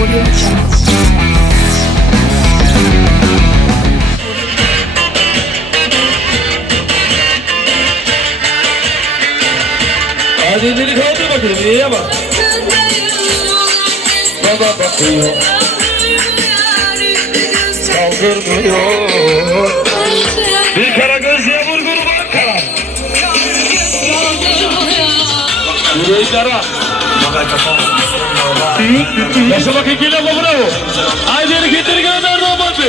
Audio Jungle. Hadi elleri kaldır bakalım iyiye bak. Bir kara gözlüğe vurgur banka. Yüreği kara. Yaşa bakayım দেশবাসী কি দেবো আজ এর ভিতরে কেন পারবে।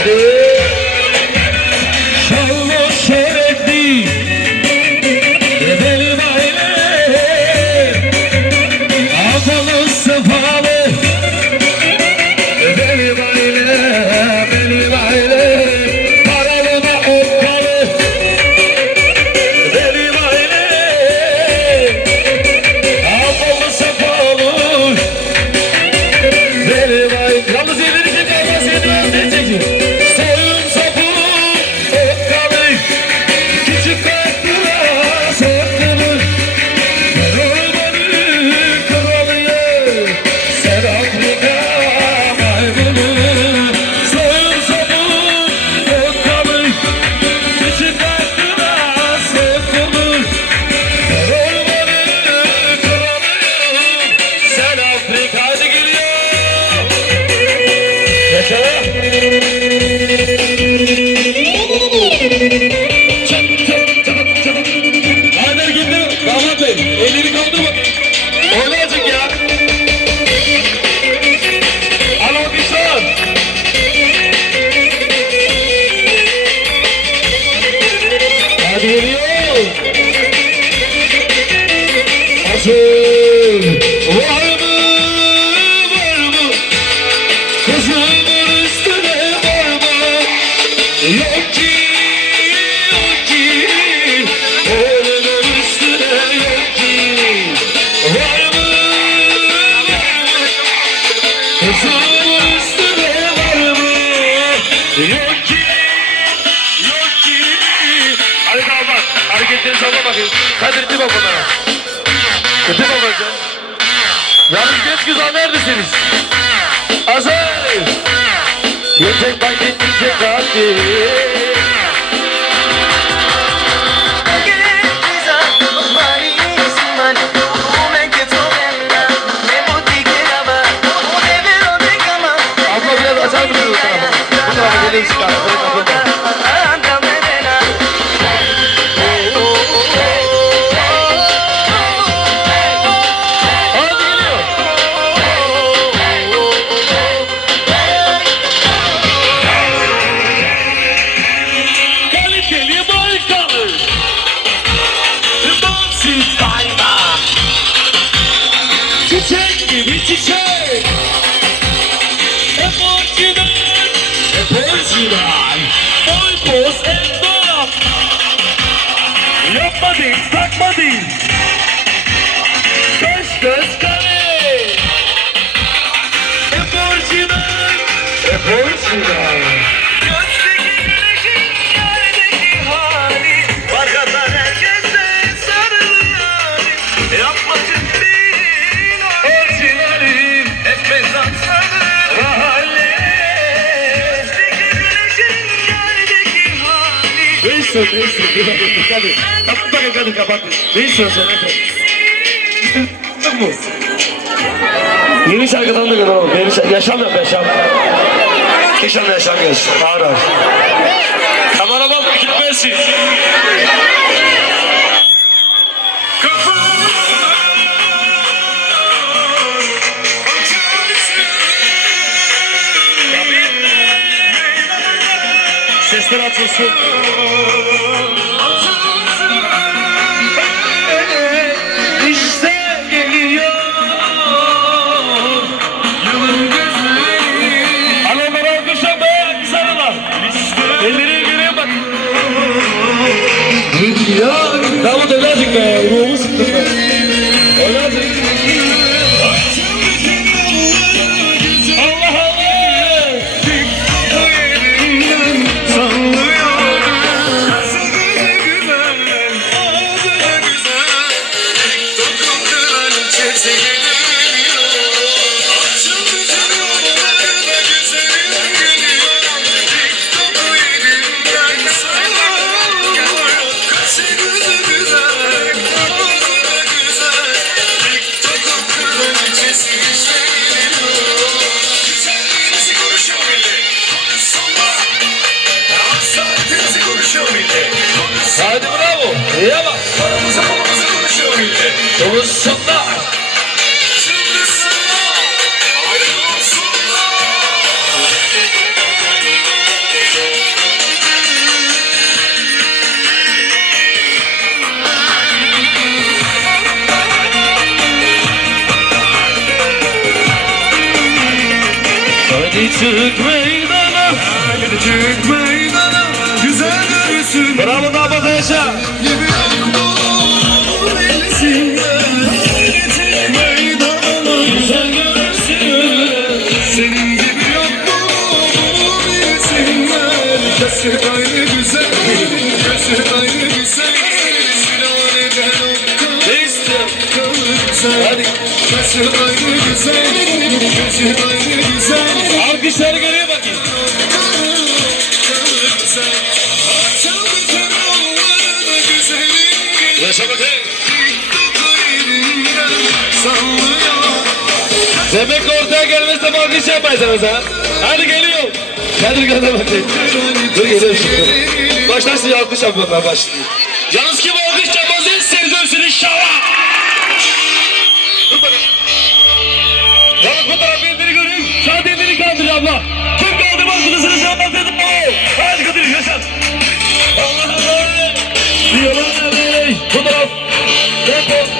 Hadi. Elini kaldır bakayım. Oyna azıcık ya. Al alkışlar. Hadi geliyor. Asıl. Var mı? Bakayım. Kadir tipe bunlara Tipe bakacağım Yalnız genç güzel neredesiniz? Azay Yetek ben gittikçe katil Abla biraz Takma değil, takma değil. Kaş göz kare. Hep orijinal. Hali. Ne ne et. Kapat bakayım kadın kapat. Ne istiyorsun efendim? Yok mu? Yeni şarkıdan da gönder oğlum. Yeni şarkı. Yaşam yap yaşam. İnşallah yaşam gelsin. Ağır ağır. Kameraman gitmesin. Sesler atılsın. Çık meydana. Çık meydana. Güzel görürsün. Bravo damat yaşa. Gibi mu elinde Çık meydana Güzel görürsün. Senin gibi mu bilsinler Kaşı aynı güzel Kaşı aynı güzel. Kaşı aynı güzel Kaşı aynı güzel Alkışları geriye bakayım. Demek ortaya gelmezse alkış yapmayacağız ha. Hadi geliyor. Hadi gönder bakayım. Dur geliyorum şimdi. Başlarsın alkış yapıyorlar başlıyor. Hey.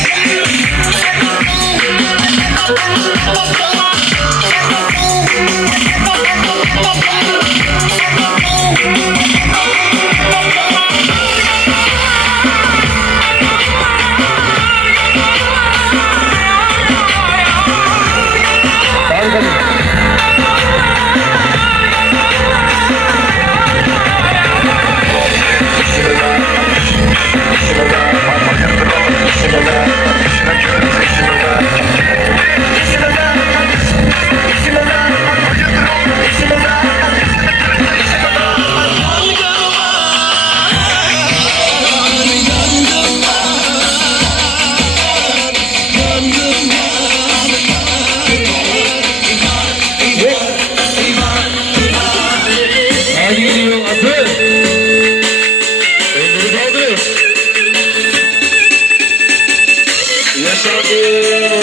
yaşadım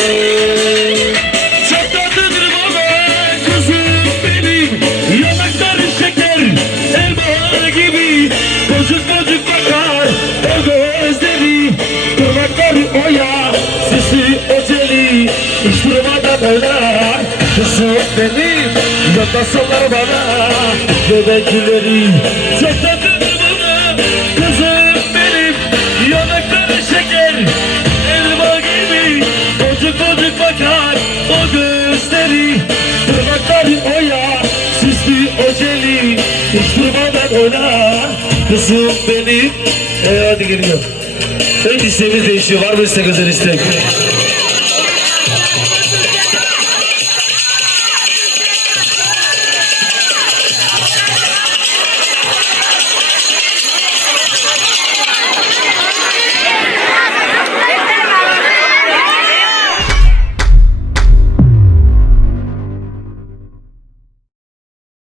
Çok tatlıdır baba kuzum benim Yanakları şeker gibi Bozuk bozuk bakar o gözleri Dudakları oya sesi oceli Hiç durmadan oynar kızım benim Yandasalar bana bebekleri Çok oyna Kızım benim E hadi geliyor Ön isteğimiz değişiyor. Var mı istek özel istek?